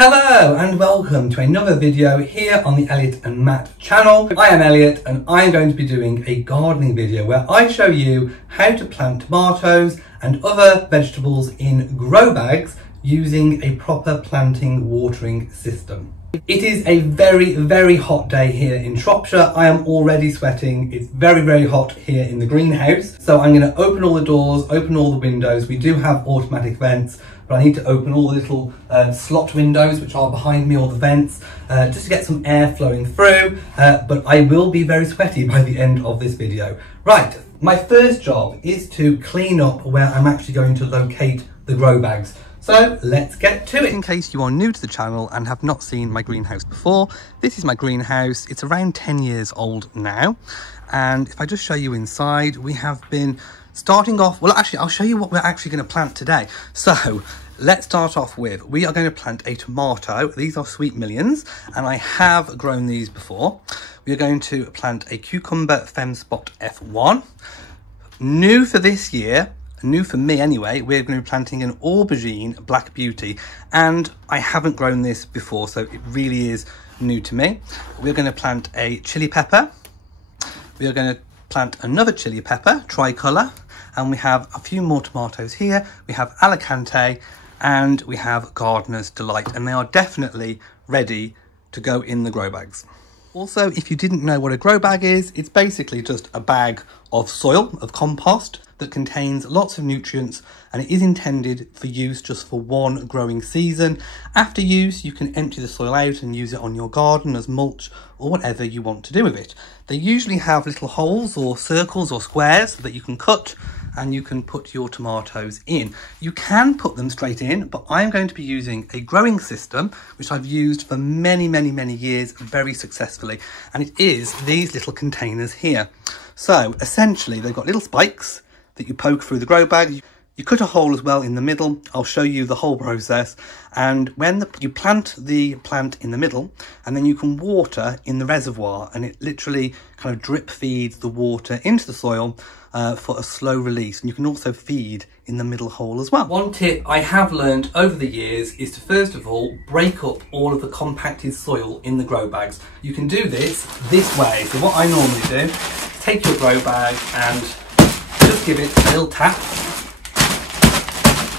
Hello and welcome to another video here on the Elliot and Matt channel. I am Elliot and I'm going to be doing a gardening video where I show you how to plant tomatoes and other vegetables in grow bags using a proper planting watering system. It is a very hot day here in Shropshire. I am already sweating. It's very hot here in the greenhouse. So I'm going to open all the doors, open all the windows. We do have automatic vents, but I need to open all the little slot windows which are behind me, all the vents, just to get some air flowing through. But I will be very sweaty by the end of this video. Right, my first job is to clean up where I'm actually going to locate the grow bags. So let's get to it. In case you are new to the channel and have not seen my greenhouse before, this is my greenhouse. It's around 10 years old now. And if I just show you inside, we have been starting off, well actually I'll show you what we're actually going to plant today. So let's start off with, we are going to plant a tomato. These are sweet millions and I have grown these before. We are going to plant a cucumber Femspot F1. New for this year, new for me anyway, we're going to be planting an aubergine Black Beauty, and I haven't grown this before, so it really is new to me. We're going to plant a chili pepper. We are going to plant another chili pepper, tricolour, and we have a few more tomatoes here. We have Alicante and we have Gardener's Delight, and they are definitely ready to go in the grow bags. Also, if you didn't know what a grow bag is, it's basically just a bag of soil, of compost, that contains lots of nutrients, and it is intended for use just for one growing season. After use, you can empty the soil out and use it on your garden as mulch or whatever you want to do with it. They usually have little holes or circles or squares that you can cut and you can put your tomatoes in. You can put them straight in, but I'm going to be using a growing system which I've used for many years very successfully, and it is these little containers here. So essentially they've got little spikes that you poke through the grow bag. You cut a hole as well in the middle. I'll show you the whole process. And when you plant the plant in the middle, and then you can water in the reservoir, and it literally kind of drip feeds the water into the soil for a slow release. And you can also feed in the middle hole as well. One tip I have learned over the years is to first of all break up all of the compacted soil in the grow bags. You can do this way. So what I normally do is take your grow bag and just give it a little tap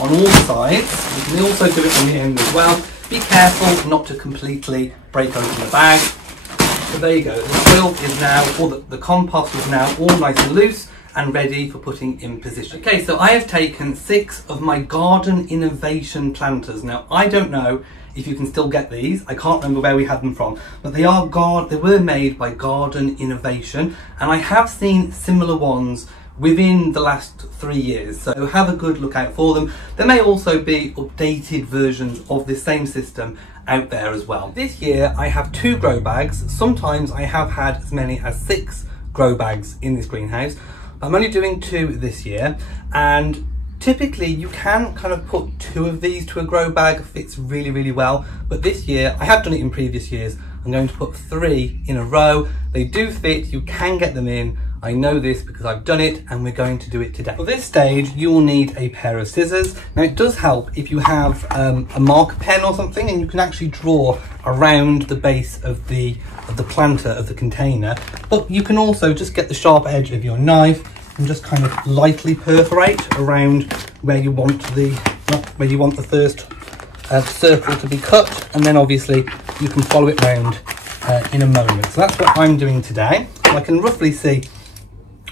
on all sides. You can also do it on the end as well. Be careful not to completely break open the bag. So there you go, the soil is now, or the compost is now all nice and loose and ready for putting in position. Okay, so I have taken 6 of my Garden Innovation planters. Now, I don't know if you can still get these. I can't remember where we had them from, but they were made by Garden Innovation, and I have seen similar ones within the last 3 years, so have a good look out for them. There may also be updated versions of this same system out there as well. This year I have 2 grow bags. Sometimes I have had as many as 6 grow bags in this greenhouse. I'm only doing 2 this year, and typically you can kind of put 2 of these to a grow bag. It fits really well, but this year, I have done it in previous years, I'm going to put 3 in a row. They do fit, you can get them in. I know this because I've done it, and we're going to do it today. For this stage, you will need a pair of scissors. Now, it does help if you have a marker pen or something, and you can actually draw around the base of the planter of the container. But you can also just get the sharp edge of your knife and just kind of lightly perforate around where you want the first circle to be cut, and then obviously you can follow it round in a moment. So that's what I'm doing today. I can roughly see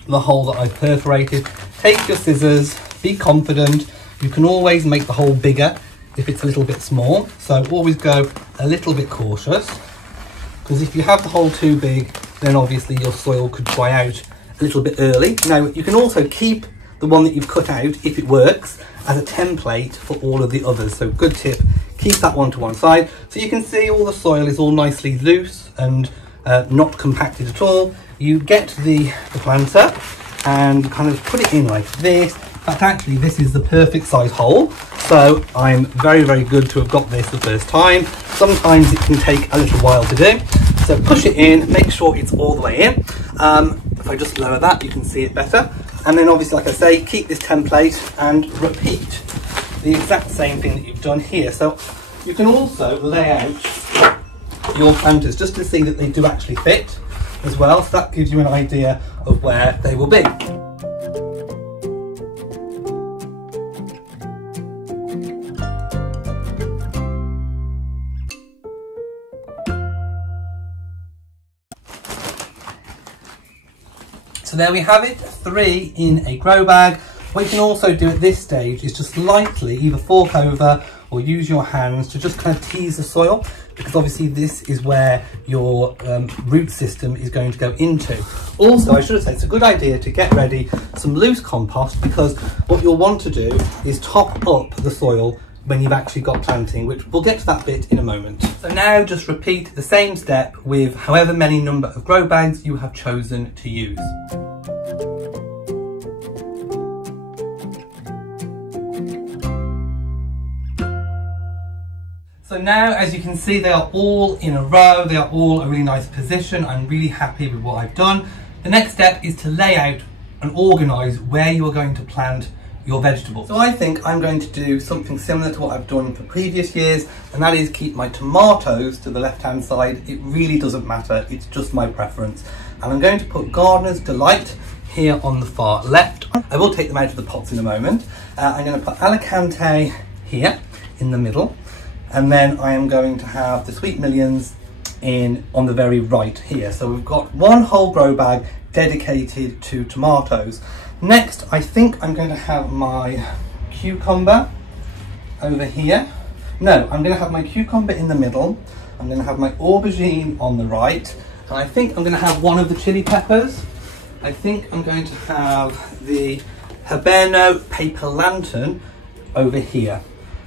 the hole that I've perforated. Take your scissors, be confident. You can always make the hole bigger if it's a little bit small, so always go a little bit cautious, because if you have the hole too big, then obviously your soil could dry out a little bit early. Now, you can also keep the one that you've cut out, if it works, as a template for all of the others. So good tip, keep that one to one side. So you can see all the soil is all nicely loose and not compacted at all. You get the planter and kind of put it in like this. In fact, actually, this is the perfect size hole. So I'm very good to have got this the first time. Sometimes it can take a little while to do. So push it in, make sure it's all the way in. If I just lower that, you can see it better. And then obviously, like I say, keep this template and repeat the exact same thing that you've done here. So You can also lay out your planters just to see that they do actually fit as well, so that gives you an idea of where they will be. So there we have it, 3 in a grow bag. What you can also do at this stage is just lightly either fork over or use your hands to just kind of tease the soil, because obviously this is where your root system is going to go into. Also, I should have said it's a good idea to get ready some loose compost, because what you'll want to do is top up the soil when you've actually got planting, which we'll get to that bit in a moment. So now just repeat the same step with however many number of grow bags you have chosen to use. So now, as you can see, they are all in a row. They are all a really nice position. I'm really happy with what I've done. The next step is to lay out and organise where you are going to plant your vegetables. So I think I'm going to do something similar to what I've done for previous years, and that is keep my tomatoes to the left-hand side. It really doesn't matter. It's just my preference. And I'm going to put Gardener's Delight here on the far left. I will take them out of the pots in a moment. I'm going to put Alicante here in the middle. And then I am going to have the Sweet Millions on the very right here. So we've got one whole grow bag dedicated to tomatoes. Next, I think I'm going to have my cucumber over here. No, I'm going to have my cucumber in the middle. I'm going to have my aubergine on the right. And I think I'm going to have one of the chili peppers. I think I'm going to have the habanero paper lantern over here.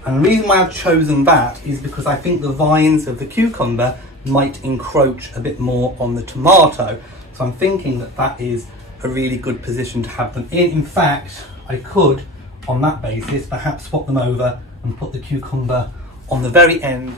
And the reason why I've chosen that is because I think the vines of the cucumber might encroach a bit more on the tomato. So I'm thinking that that is a really good position to have them in. In fact, I could, on that basis, perhaps swap them over and put the cucumber on the very end.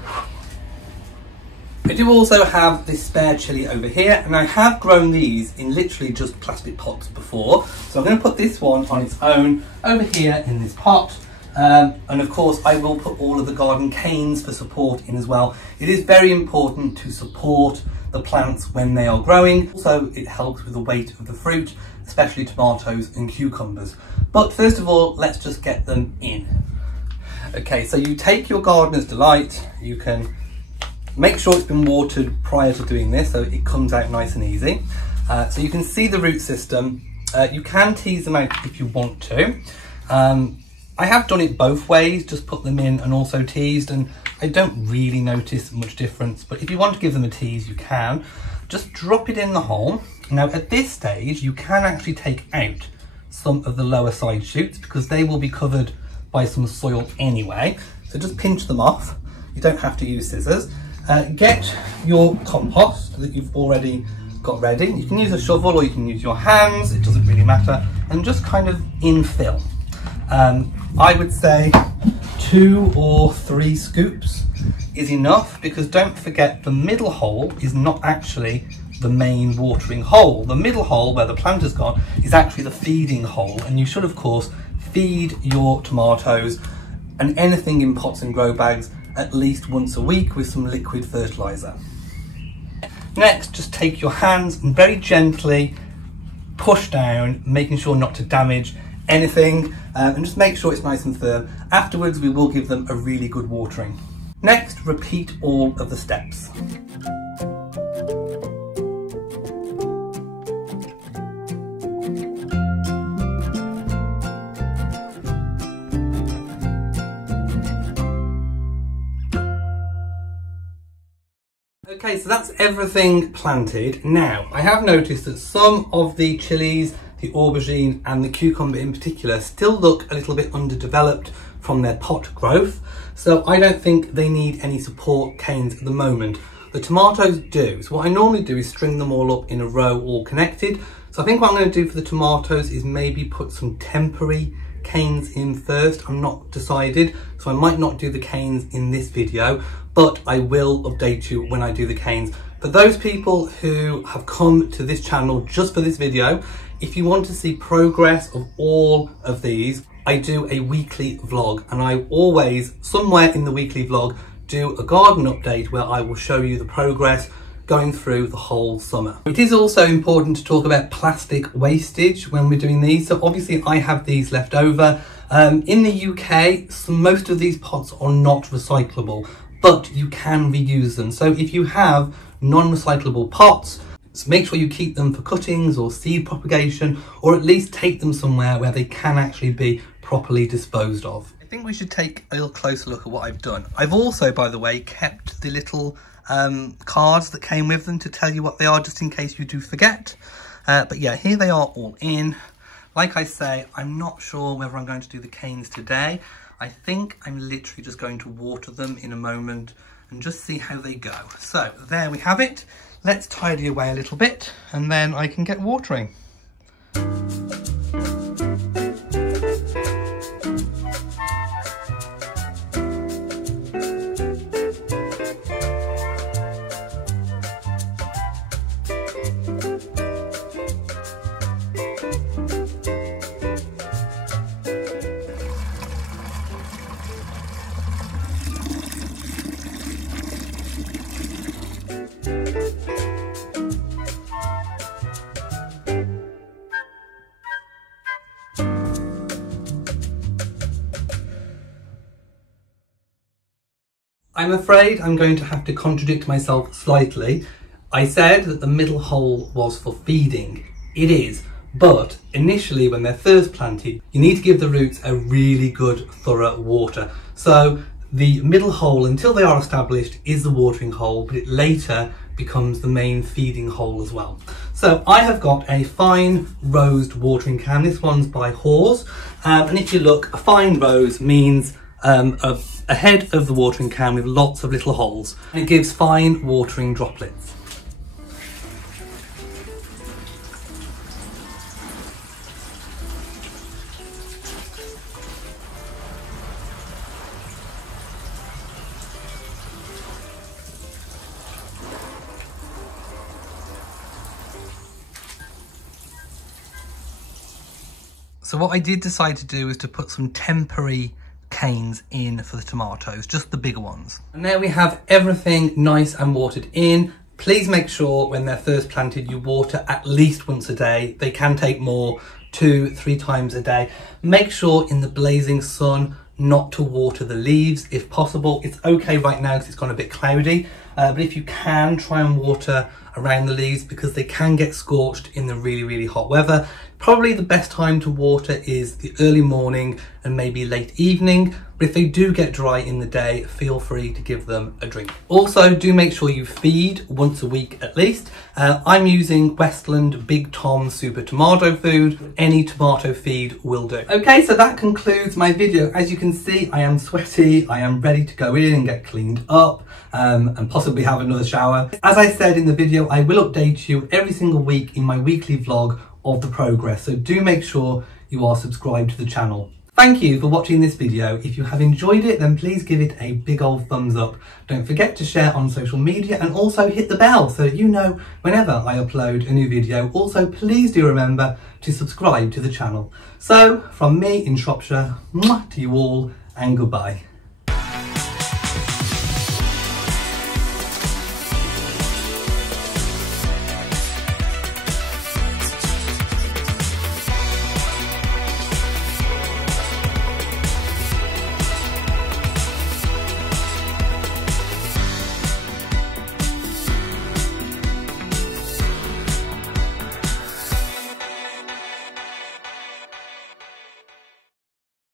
I do also have this spare chilli over here, and I have grown these in literally just plastic pots before. So I'm going to put this one on its own over here in this pot. And of course I will put all of the garden canes for support in as well. It is very important to support the plants when they are growing. Also, it helps with the weight of the fruit, especially tomatoes and cucumbers. But first of all, let's just get them in. Okay, so you take your Gardener's Delight. You can make sure it's been watered prior to doing this so it comes out nice and easy. So you can see the root system. You can tease them out if you want to. I have done it both ways, just put them in and also teased, and I don't really notice much difference, but if you want to give them a tease, you can. Just drop it in the hole. Now at this stage, you can actually take out some of the lower side shoots because they will be covered by some soil anyway. So just pinch them off. You don't have to use scissors. Get your compost that you've already got ready. You can use a shovel or you can use your hands, it doesn't really matter, and just kind of infill. I would say 2 or 3 scoops is enough, because don't forget the middle hole is not actually the main watering hole. The middle hole where the plant has gone is actually the feeding hole, and you should of course feed your tomatoes and anything in pots and grow bags at least once a week with some liquid fertilizer. Next, just take your hands and very gently push down, making sure not to damage anything, and just make sure it's nice and firm. Afterwards, we will give them a really good watering. Next, repeat all of the steps. Okay, so that's everything planted. Now, I have noticed that some of the chilies, the aubergine and the cucumber in particular, still look a little bit underdeveloped from their pot growth. So I don't think they need any support canes at the moment. The tomatoes do. So what I normally do is string them all up in a row, all connected. So I think what I'm going to do for the tomatoes is maybe put some temporary canes in first. I'm not decided, so I might not do the canes in this video, but I will update you when I do the canes. For those people who have come to this channel just for this video, if you want to see progress of all of these, I do a weekly vlog, and I always, somewhere in the weekly vlog, do a garden update where I will show you the progress going through the whole summer. It is also important to talk about plastic wastage when we're doing these. So obviously I have these left over. In the UK, most of these pots are not recyclable, but you can reuse them. So if you have non-recyclable pots, make sure you keep them for cuttings or seed propagation, or at least take them somewhere where they can actually be properly disposed of. I think we should take a little closer look at what I've done. I've also, by the way, kept the little cards that came with them to tell you what they are, just in case you do forget. But yeah, here they are all in. Like I say, I'm not sure whether I'm going to do the canes today. I think I'm literally just going to water them in a moment and just see how they go. So there we have it. Let's tidy away a little bit and then I can get watering. I'm afraid I'm going to have to contradict myself slightly. I said that the middle hole was for feeding. It is, but initially when they're first planted, you need to give the roots a really good thorough water. So the middle hole, until they are established, is the watering hole, but it later becomes the main feeding hole as well. So I have got a fine rosed watering can. This one's by Hawes. And if you look, a fine rose means a head of the watering can with lots of little holes, and it gives fine watering droplets. So what I did decide to do is to put some temporary canes in for the tomatoes, just the bigger ones. And now we have everything nice and watered in. Please make sure when they're first planted you water at least once a day. They can take more, 2-3 times a day. Make sure in the blazing sun not to water the leaves if possible. It's okay right now because it's gone a bit cloudy, but if you can, try and water around the leaves because they can get scorched in the really hot weather. Probably the best time to water is the early morning and maybe late evening, but if they do get dry in the day, feel free to give them a drink. Also, do make sure you feed once a week at least. I'm using Westland Big Tom Super Tomato Food. Any tomato feed will do. Okay, so that concludes my video. As you can see, I am sweaty. I am ready to go in and get cleaned up and possibly have another shower. As I said in the video, I will update you every single week in my weekly vlog of the progress, so do make sure you are subscribed to the channel. Thank you for watching this video. If you have enjoyed it, then please give it a big old thumbs up. Don't forget to share on social media and also hit the bell so that you know whenever I upload a new video. Also, please do remember to subscribe to the channel. So from me in Shropshire, mwah, to you all and goodbye.